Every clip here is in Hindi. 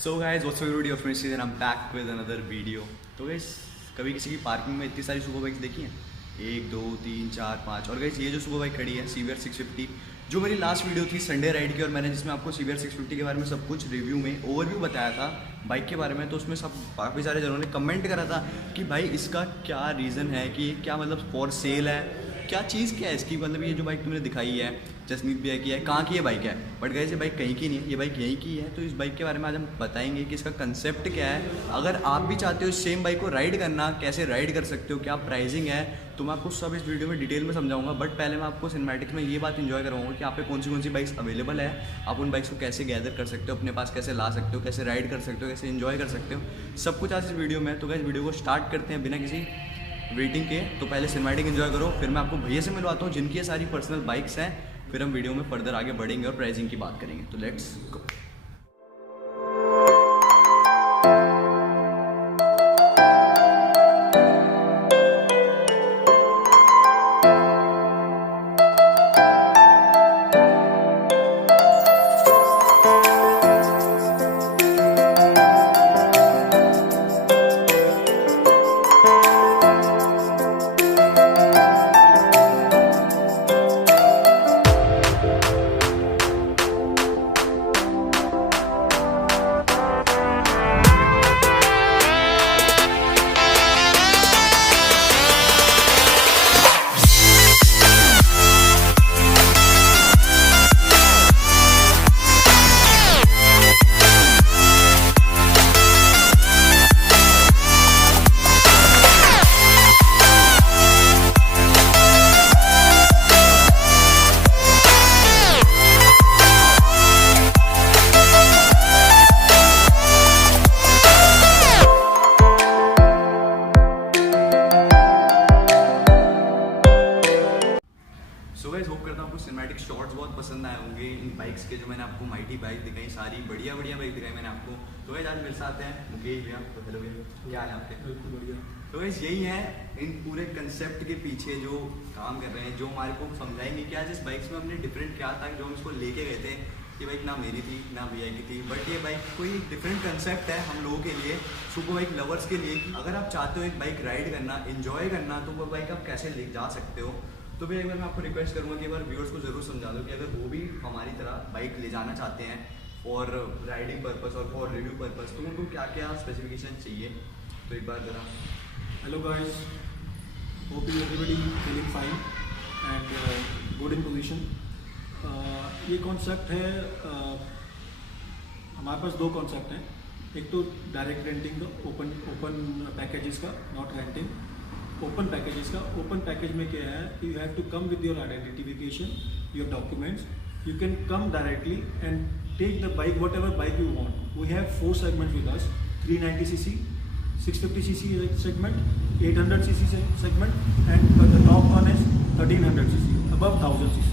So guys what's up everybody, of friends and I am back with another video. तो गाइस कभी किसी की पार्किंग में इतनी सारी सुपर बाइक्स देखी हैं? 1 2 3 4 5। और गाइस ये जो सुपर बाइक खड़ी है CBR 650, जो मेरी लास्ट वीडियो थी संडे राइड की, और मैंने जिसमें आपको CBR 650 के बारे में सब कुछ रिव्यू में ओवरव्यू बताया था बाइक के बारे में, तो उसमें सब काफ़ी सारे जनों ने कमेंट करा था कि भाई इसका क्या रीज़न है, कि क्या मतलब फॉर सेल है, क्या चीज़ क्या है इसकी, मतलब ये जो बाइक तुमने दिखाई है जसनीत भैया की है, कहाँ की ये बाइक है। बट गाइस ये बाइक कहीं की नहीं है, ये बाइक यहीं की है। तो इस बाइक के बारे में आज हम बताएंगे कि इसका कंसेप्ट क्या है। अगर आप भी चाहते हो सेम बाइक को राइड करना, कैसे राइड कर सकते हो, क्या प्राइसिंग है, तो मैं आपको सब इस वीडियो में डिटेल में समझाऊंगा। बट पहले मैं आपको सिनेमैटिक्स में ये बात इन्जॉय करवाऊंगा कि आप पे कौन सी बाइक्स अवेलेबल है, आप उन बाइक्स को कैसे गैदर कर सकते हो, अपने पास कैसे ला सकते हो, कैसे राइड कर सकते हो, कैसे इन्जॉय कर सकते हो, सब कुछ आज इस वीडियो में। तो गाइस वीडियो को स्टार्ट करते हैं बिना किसी वेटिंग के। तो पहले सिनेमैटिक एंजॉय करो, फिर मैं आपको भैया से मिलवाता हूँ जिनकी ये सारी पर्सनल बाइक्स हैं, फिर हम वीडियो में फर्दर आगे बढ़ेंगे और प्राइसिंग की बात करेंगे। तो let's go. So guys hope करता हूँ आपको सिनेमैटिक शॉट्स बहुत पसंद आए होंगे इन बाइक्स के, जो मैंने आपको माइटी बाइक दिखाई, सारी बढ़िया बाइक दिखाई मैंने आपको। तो गाइस आज मेरे साथ हैं मुकेश भैया। तो हेलो भैया, क्या हाल है आपके? बिल्कुल बढ़िया। तो गाइस यही है इन पूरे कंसेप्ट के पीछे जो काम कर रहे हैं, जो हमारे को समझाएंगे कि आज इस बाइक्स में हमने डिफरेंट क्या था, जो हम इसको लेके गए थे। ये बाइक ना मेरी थी ना भैया की थी, बट ये बाइक कोई डिफरेंट कंसेप्ट है हम लोगों के लिए, सुपर बाइक लवर्स के लिए, कि अगर आप चाहते हो एक बाइक राइड करना, एंजॉय करना, तो वो बाइक आप कैसे ले जा सकते हो। तो भैया एक बार मैं आपको रिक्वेस्ट करूँगा कि एक बार व्यूअर्स को ज़रूर समझा दो कि अगर वो भी हमारी तरह बाइक ले जाना चाहते हैं फॉर राइडिंग पर्पस और फॉर रिव्यू पर्पस, तो उनको क्या क्या स्पेसिफिकेशन चाहिए। तो एक बार ज़रा। Hello guys, hope you everybody feeling fine and good in position. ये कॉन्सेप्ट है, हमारे पास दो कॉन्सेप्ट हैं। एक तो डायरेक्ट रेंटिंग का, ओपन पैकेजेस का, नॉट रेंटिंग, ओपन पैकेजेस का। ओपन पैकेज में क्या है कि you have to come with your identification, your documents, you can come directly and take the bike whatever bike you want. We have 4 segments with us: 390cc, 650cc segment, 800cc segment, and the top one is 1300cc, above 1000cc.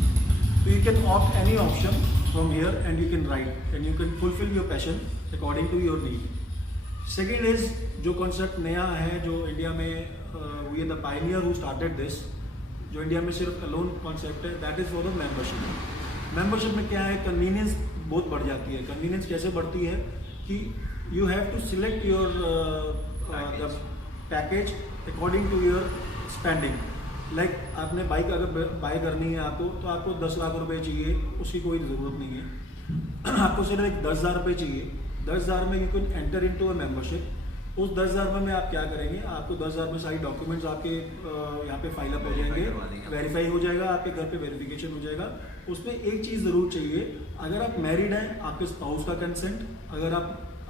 So you can opt any option from here and you can ride and you can fulfill your passion according to your need. Second is जो concept नया है, जो इंडिया में we are the pioneer who started this, जो इंडिया में सिर्फ अलोन कॉन्सेप्ट है, that is for the membership. Membership में क्या है, कन्वीनियंस बहुत बढ़ जाती है। कन्वीनियंस कैसे बढ़ती है कि you have to select your package according to your spending. Like आपने बाइक अगर बाय करनी है आपको, तो आपको 10 लाख रुपए चाहिए, उसकी कोई ज़रूरत नहीं है। आपको सिर्फ एक 10,000 रुपये चाहिए। 10,000 में you can enter into a membership. उस 10,000 में आप क्या करेंगे, आपको 10,000 में सारी डॉक्यूमेंट्स आपके यहाँ पे फाइल अप हो जाएंगे, वेरीफाई हो जाएगा, आपके घर पे वेरिफिकेशन हो जाएगा। उसमें एक चीज़ ज़रूर चाहिए, अगर आप मैरिड हैं आपके स्पाउस का कंसेंट, अगर आप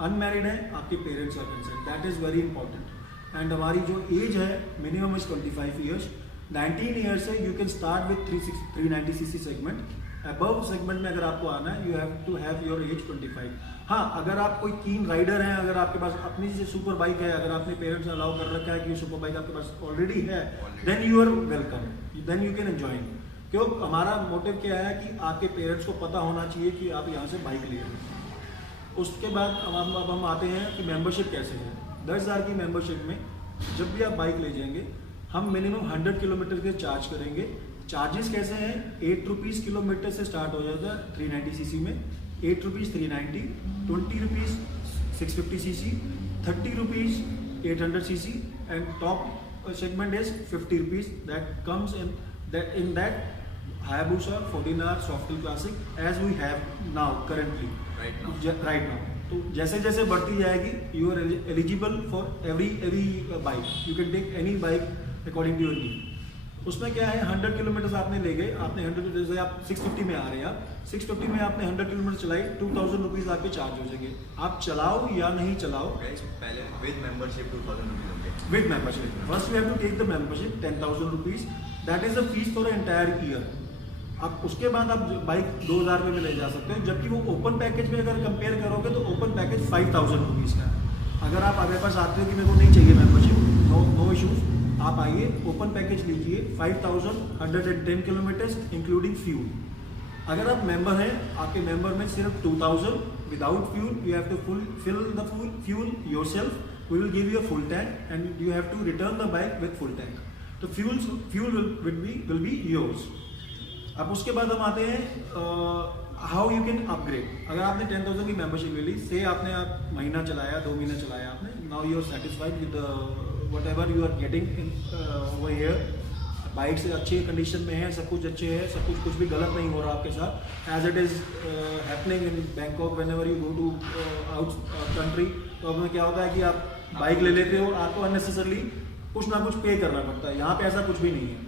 अनमैरिड हैं आपके पेरेंट्स का consent, that is very important. And हमारी जो एज है मिनिमम इज़ 25 ईयर्स। 19 ईयर्स से you can start with 390cc segment. Above segment में अगर आपको आना है, you have to have your age 25। हाँ, अगर आप कोई कीन राइडर हैं, अगर आपके पास अपनी से सुपर बाइक है, अगर आपने पेरेंट्स ने अलाउ कर रखा है कि ये सुपर बाइक आपके पास ऑलरेडी है, then you are welcome, then you can enjoy. क्यों, हमारा मोटिव क्या है कि आपके पेरेंट्स को पता होना चाहिए कि आप यहाँ से बाइक ले रहे हैं। उसके बाद अब हम आते हैं कि मेंबरशिप कैसे है। 10,000 की मेंबरशिप में जब भी आप बाइक ले जाएंगे, हम मिनिमम 100 किलोमीटर के चार्ज करेंगे। चार्जेस कैसे हैं, 8 रुपीज़ किलोमीटर से स्टार्ट हो जाता है 390cc में, 8 rupees 390, 20 rupees 650cc, 30 rupees 800cc, and top segment is 50 rupees. That comes in that Hayabusa 14R Softail Classic as we have now currently right now. तो जैसे जैसे बढ़ती जाएगी you are eligible for every bike, you can take any bike according to your need. उसमें क्या है 100 किलोमीटर आपने ले गए, आपने 100 जैसे आप 650 में आ रहे हैं, आप 650 में आपने 100 किलोमीटर चलाई, 2000 रुपीज़ आपके चार्ज हो जाएंगे। आप चलाओ या नहीं चलाओ, पहले विद मेंबरशिप 2000 रुपीज़ होंगे। With membership first you have to take the membership 10,000 rupees, that is the fees for entire year. अब उसके बाद आप बाइक 2000 रुपये में ले जा सकते हो, जबकि वो ओपन पैकेज में अगर कंपेयर करोगे तो ओपन पैकेज 5000 रुपीज़ का है। अगर आप मेरे पास आते हो कि मेरे को नहीं चाहिए मेंबरशिप, नो इशूज़, आप आइए ओपन पैकेज लीजिए 5110 किलोमीटर्स इंक्लूडिंग फ्यूल। अगर आप मेंबर हैं, आपके मेंबर में सिर्फ 2000 without fuel, you have to fill the fuel yourself, we will give you a full tank and you have to return the bike with full tank. तो फ्यूल विल बी योर्स। अब उसके बाद हम आते हैं हाउ यू कैन अपग्रेड। अगर आपने 10,000 की मेंबरशिप ले ली, से आपने महीना चलाया, 2 महीने चलाया आपने, now you are satisfied with whatever you are getting over here, bike से अच्छी कंडीशन में है, सब कुछ अच्छे है, सब कुछ भी गलत नहीं हो रहा आपके साथ as it is happening in Bangkok whenever you go to out country. तो अब क्या होता है कि आप बाइक ले लेते हो, आपको अननेसेसरली कुछ ना कुछ पे करना पड़ता है। यहाँ पे ऐसा कुछ भी नहीं है।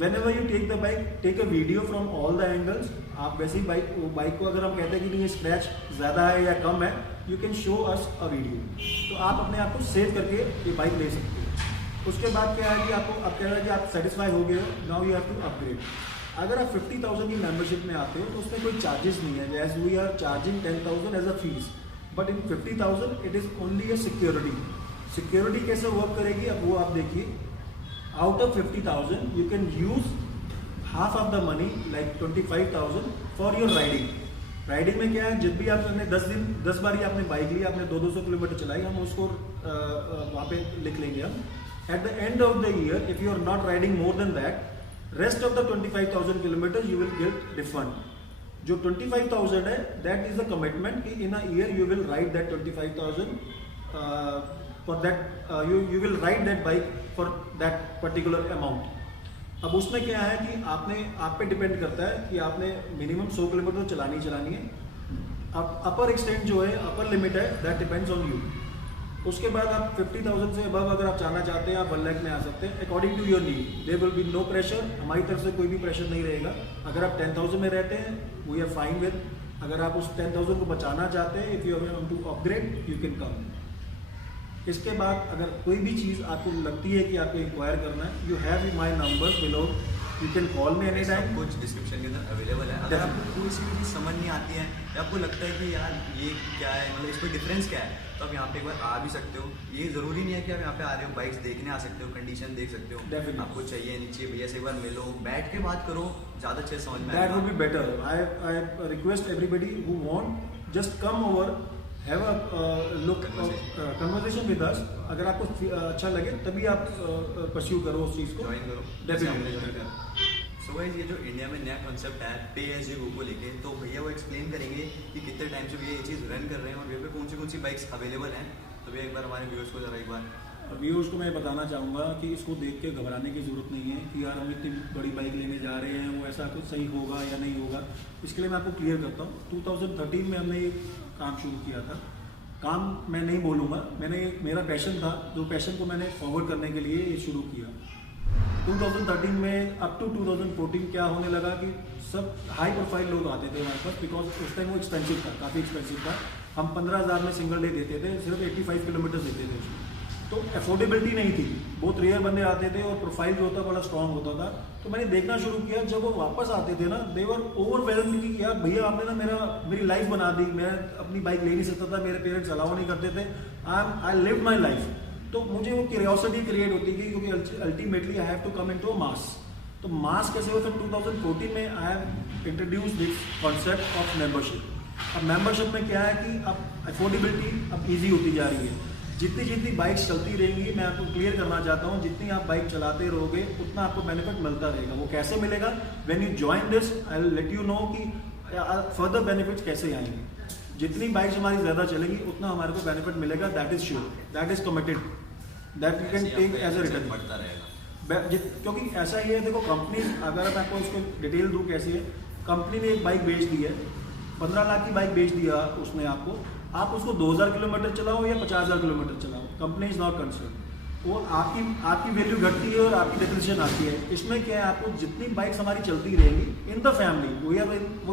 whenever you take the bike, take a video from all the angles। आप वैसे ही बाइक को अगर हम कहते हैं कि नहीं स्क्रैच ज़्यादा है या कम है, you can show us a video, तो आप अपने आप को सेव करके ये बाइक ले सकते हो। उसके बाद क्या है कि आपको अब कह रहा है कि आप सेटिस्फाई हो गए हो, now you have to upgrade. अगर आप 50,000 की मेंबरशिप में आते हो तो उसमें कोई चार्जेस नहीं है, as we are charging 10,000 as a fees, but in 50,000 it is only a security. Security कैसे वर्क करेगी अब वो आप देखिए। Out of 50,000, you can use half of the money, like 25,000 for your riding। Riding में क्या है, जब भी आपने 10 बारी आपने बाइक ली, आपने 200 किलोमीटर चलाई, हम उसको वहाँ पे लिख लेंगे हम। At the end of the year, if you are not riding more than that, rest of the 25,000 kilometre you will get refund. जो 25,000 है, दैट इज अ कमिटमेंट कि in a year you will ride that 25,000 for that you will ride that bike for that particular amount। अब उसमें क्या है कि आप पे डिपेंड करता है कि आपने मिनिमम 100 किलोमीटर चलानी है। अब अपर एक्सटेंट जो है, अपर लिमिट है, दैट डिपेंड्स ऑन यू। उसके बाद आप 50,000 से अबव अगर आप जाना चाहते हैं, आप 1 लाख में आ सकते हैं according to your need. There will be no pressure, हमारी तरफ से कोई भी प्रेशर नहीं रहेगा। अगर आप 10,000 में रहते हैं, वी आर फाइन विद। अगर आप उस 10,000 को बचाना चाहते हैं, if you want to upgrade, you can come. इसके बाद अगर कोई भी चीज़ आपको लगती है कि आपको इंक्वायर करना है, you have my number below, you can call me any time. कुछ डिस्क्रिप्शन के अंदर अवेलेबल है। अगर आपको कोई सी भी चीज़ समझ नहीं आती है या आपको लगता है कि यार ये क्या है, मतलब इसमें डिफरेंस क्या है, तो आप यहाँ पे एक बार आ भी सकते हो। ये ज़रूरी नहीं है कि आप यहाँ पे आ रहे हो, बाइक्स देखने आ सकते हो, कंडीशन देख सकते हो, आपको चाहिए नीचे भैया से एक बार मिलो, बैठ के बात करो, ज़्यादा अच्छे समझ में that would be better. I request everybody who want, just come over, have a look conversation with us. अगर आपको अच्छा लगे तभी आप परस्यू करो उस चीज़ को, ज्वाइन करो, डेफिनेटली। सो गाइस, ये जो इंडिया में नया कॉन्सेप्ट है पे एज यू गो को लेके, तो भैया वो एक्सप्लेन करेंगे कि कितने टाइम से भैया ये चीज़ रन कर रहे हैं और भैया पे कौन सी बाइक्स अवेलेबल हैं। तो भैया एक बार हमारे व्यूअर्स को जरा एक बार व्यूअर्स को मैं बताना चाहूँगा कि इसको देख के घबराने की ज़रूरत नहीं है कि यार हम इतनी बड़ी बाइक लेने जा रहे हैं, वो ऐसा कुछ सही होगा या नहीं होगा। इसके लिए मैं आपको क्लियर करता हूँ। 2013 में हमने ये काम शुरू किया था। काम मैं नहीं बोलूँगा, मेरा पैशन था, जो पैशन को मैंने फॉरवर्ड करने के लिए ये शुरू किया। 2013 में अप टू 2014 क्या होने लगा कि सब हाई प्रोफाइल लोग आते थे हमारे पास, बिकॉज उस टाइम वो एक्सपेंसिव था, काफ़ी एक्सपेंसिव था। हम 15,000 में सिंगल डे देते थे, सिर्फ 85 किलोमीटर देते थे उसमें, तो अफोर्डेबिलिटी नहीं थी। बहुत रेयर बंदे आते थे और प्रोफाइल जो होता बड़ा स्ट्रॉन्ग होता था। तो मैंने देखना शुरू किया, जब वो वापस आते थे ना, दे वर ओवरवेल्म्ड कि यार भैया आपने ना मेरी लाइफ बना दी, मैं अपनी बाइक ले नहीं सकता था, मेरे पेरेंट्स अलाउ नहीं करते थे, आई लिव माई लाइफ। तो मुझे वो क्यूरियोसिटी क्रिएट होती थी, क्योंकि ultimately I have to come into a mass. तो मास कैसे हुआ? फिर 2014 में I have introduce this concept of membership. अब मेंबरशिप में क्या है कि अब अफोर्डेबिलिटी अब ईजी होती जा रही है। जितनी बाइक्स चलती रहेंगी, मैं आपको क्लियर करना चाहता हूँ, जितनी आप बाइक चलाते रहोगे उतना आपको बेनिफिट मिलता रहेगा। वो कैसे मिलेगा? When you join this, I will let you know कि फर्दर बेनिफिट्स कैसे आएंगे। जितनी बाइक्स हमारी ज़्यादा चलेंगी उतना हमारे को बेनिफिट मिलेगा, that is sure, that is committed, that you can take as a return. बढ़ता रहेगा क्योंकि ऐसा ही है, देखो कंपनी, अगर मैं आपको इसको डिटेल दूँ कैसी है, कंपनी ने एक बाइक बेच दी है, 15 लाख की बाइक बेच दिया उसने आपको, आप उसको 2000 किलोमीटर चलाओ या 50,000 किलोमीटर चलाओ, कंपनी इज नॉट कंसर्न, वो आपकी वैल्यू घटती है और आपकी डेप्रिसिएशन आती है। इसमें क्या है, आपको जितनी बाइक्स हमारी चलती रहेंगी इन द फैमिली, वो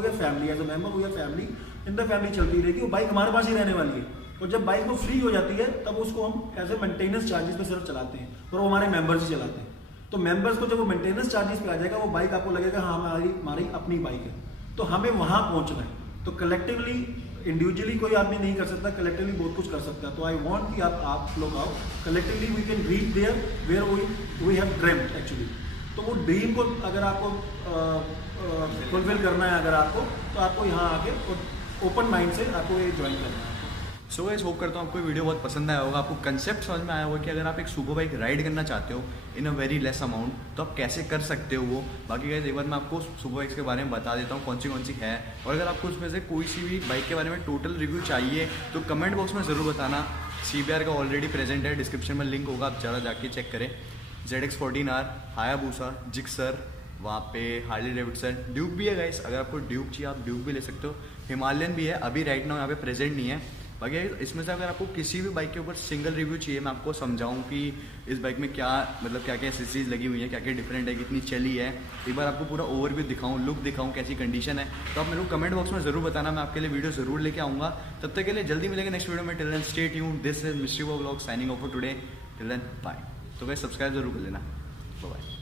या फैमिली एज अ मेंबर, वो या फैमिली इन द फैमिली चलती रहेगी, वो बाइक हमारे पास ही रहने वाली है। और जब बाइक वो फ्री हो जाती है तब उसको हम एज ए मेंटेनेंस चार्जेस पे सिर्फ चलाते हैं, और वो हमारे मेंबर्स ही चलाते हैं। तो मेंबर्स को जब वो मेंटेनेंस चार्जेस पे आ जाएगा, वो बाइक आपको लगेगा हाँ हमारी अपनी बाइक है, तो हमें वहाँ पहुँचना है। तो कलेक्टिवली, इंडिविजुअली कोई आदमी नहीं कर सकता, कलेक्टिवली बहुत कुछ कर सकता है। तो आई वांट कि आप लोग आओ, collectively we can reach there where we have dreamed actually. तो वो ड्रीम को अगर आपको फुलफिल करना है अगर आपको, तो आपको यहाँ आके ओपन माइंड से आपको ये ज्वाइन करना है। सो गाइस, होप करता हूँ आपको वीडियो बहुत पसंद आया होगा, आपको कंसेप्ट समझ में आया होगा कि अगर आप एक सुपर बाइक राइड करना चाहते हो इन अ वेरी लेस अमाउंट, तो आप कैसे कर सकते हो वो। बाकी गाइस एक बार मैं आपको सुपर बाइक्स के बारे में बता देता हूँ कौन सी है, और अगर आपको उसमें से कोई सी भी बाइक के बारे में टोटल रिव्यू चाहिए तो कमेंट बॉक्स में ज़रूर बताना। CBR का ऑलरेडी प्रेजेंट है, डिस्क्रिप्शन में लिंक होगा, आप ज़रा जाके चेक करें। ZX14R, हायाबूसा, जिक्सर, वहाँ पे हार्ली डेविडसन, ड्यूक भी है गाइस, अगर आपको ड्यूक चाहिए आप ड्यूक भी ले सकते हो। हिमालयन भी है, अभी राइट नाउ यहाँ पे प्रेजेंट नहीं है। बाकी इसमें से अगर आपको किसी भी बाइक के ऊपर सिंगल रिव्यू चाहिए, मैं आपको समझाऊं कि इस बाइक में क्या मतलब क्या क्या एक्सेसरीज लगी हुई है, क्या क्या डिफरेंट है, कितनी चली है, एक बार आपको पूरा ओवरव्यू दिखाऊं, लुक दिखाऊं, कैसी कंडीशन है, तो आप मेरे को कमेंट बॉक्स में ज़रूर बताना, मैं आपके लिए वीडियो ज़रूर लेके आऊँगा। तब तक के लिए जल्दी मिलेंगे नेक्स्ट वीडियो में। Till then stay tuned, this is Mystery वो vlog signing off for today. Till then bye. तो गाइस सब्सक्राइब जरूर कर लेना। बाय।